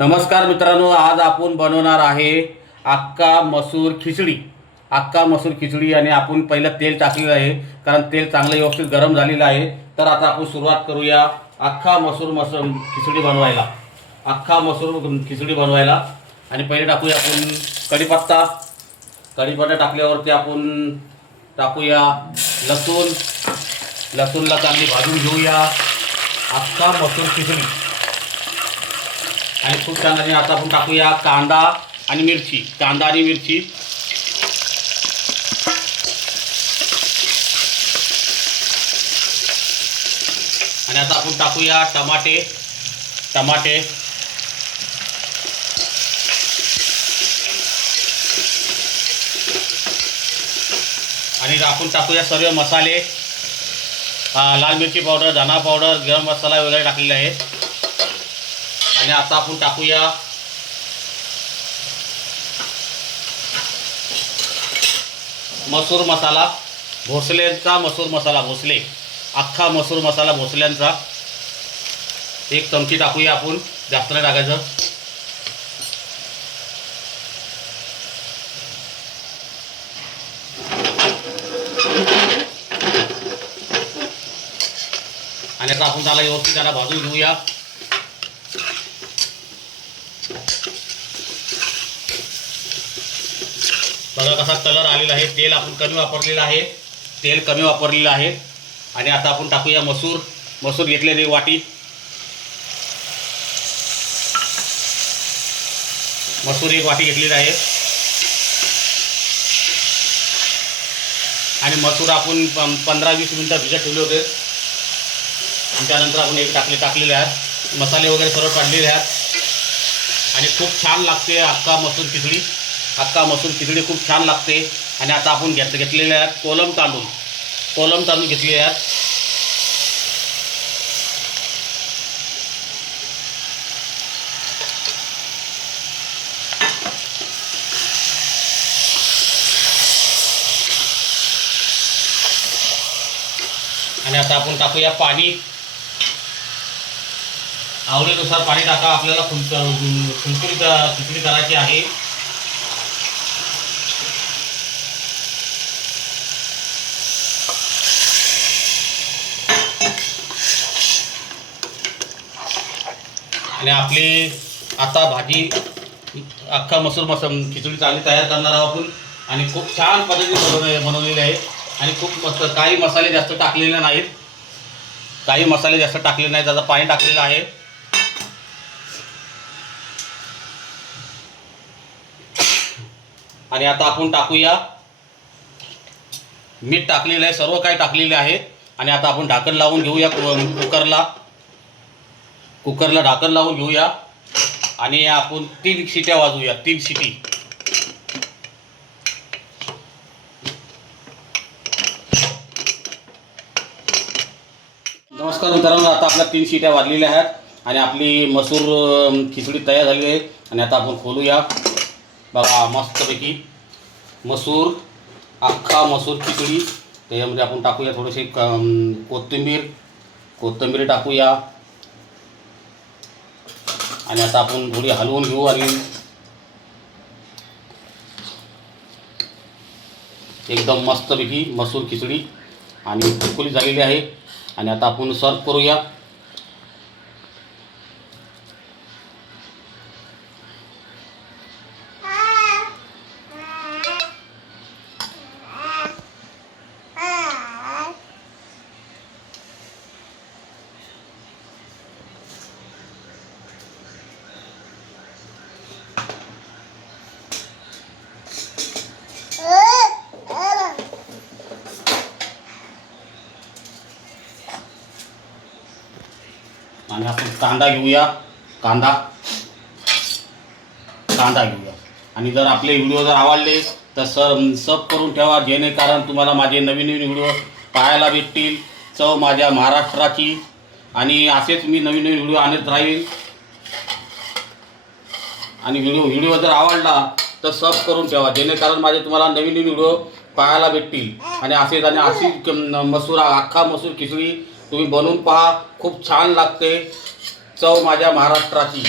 नमस्कार मित्रांनो, आज आपण बनवणार आहे अक्का मसूर खिचडी. अक्का मसूर खिचडी आणि आपण पहिलं तेल टाकलेलं आहे, कारण तेल चांगलं व्यवस्थित गरम झालेलं आहे. तर आता आपण सुरुवात करूया अक्का मसूर खिचडी बनवायला. अक्का मसूर खिचडी बनवायला आणि पहिले टाकूया आपण कढीपत्ता. कढीपत्ता टाकल्यावरती आपण टाकूया लसूण. लसूणला चांगली भाजून घेऊया. अक्का मसूर खिचडी आणि खूप छान. आणि आता आपण टाकूया कांदा आणि मिरची. कांदा आणि मिरची आणि आता आपण टाकूया टमाटे. टमाटे आणि आपण टाकूया सर्व मसाले. लाल मिरची पावडर, धना पावडर, गरम मसाला वगैरे टाकलेला आहे. आणि आता आपण टाकूया मसूर मसाला. भोसल्यांचा मसूर मसाला, भोसले अख्खा मसूर मसाला भोसल्यांचा 1 चमची टाकूया आपण, जास्त नाही टाकायचं. आणि आता आपण त्याला व्यवस्थित त्याला भाजून घेऊया. बघा कसा कलर आलेला आहे. तेल आपण कमी वापरलेलं आहे. तेल कमी वापरलेलं आहे. आणि आता आपण टाकूया मसूर. मसूर घेतलेली 1 वाटी. मसूर 1 वाटी घेतलेला आहे. आणि मसूर आपण 15-20 मिनिटं भिजत ठेवले होते. आणि त्यानंतर आपण टाकलेले आहेत. मसाले वगैरे सर्व काढलेले आहेत. आणि खूप छान लागते अक्का मसूर खिचडी. अक्का मसूर खिचडी खूप छान लागते. आणि आता आपण घेतलेले आहेत कोलम तांदूळ घेतलेले आहेत. आणि आता आपण टाकूया पाणी. आवडीनुसार पाणी टाका. आपल्याला खुसखुशीत खिचडी करायची आहे. आणि आपली आता भाजी अख्खा मसूर खिचडी चांगली तयार करणार आहोत आपण. आणि खूप छान पद्धतीने बनवलेली आहे. आणि खूप मस्त. काही मसाले जास्त टाकलेले नाहीत. आता पाणी टाकलेलं आहे. आणि आता आपण टाकूया मीठ टाकलेलं आहे. सर्व काही टाकलेले आहे. आणि आता आपण ढाकण लावून घेऊया. कुकरला ढाकण लावून घेऊया. आणि आपण 3 शिट्या वाजवूया. 3 शिटी. नमस्कार मित्रांनो, आता आपल्या 3 शिट्या वाजलेल्या आहेत. आणि आपली मसूर खिचडी तयार झाली आहे. आणि आता आपण खोलूया. बघा मस्तपैकी अख्खा मसूर खिचडी. त्याच्यामध्ये आपण टाकूया थोडीशी कोथिंबीर टाकूया. आणि आता आपण थोडी हलवून घेऊ. आणि एकदम मस्तपैकी मसूर खिचडी आणि खुसखुशीत झालेली आहे. आणि आता आपण सर्व करूया. आणि आपण कांदा घेऊया. आणि जर आपले व्हिडिओ जर आवडले तर सब करून ठेवा, जेणेकरून तुम्हाला माझे नवीन व्हिडिओ पाहायला भेटतील. चव माझ्या महाराष्ट्राची. आणि असेच मी नवीन व्हिडिओ आणत राहील. आणि व्हिडिओ जर आवडला तर सब करून ठेवा, जेणेकरून माझे तुम्हाला नवीन व्हिडिओ पाहायला भेटतील. आणि अशी अख्खा मसूर खिचडी तुम्ही बनवून पहा. खूप छान लागते. चव माझ्या महाराष्ट्राची.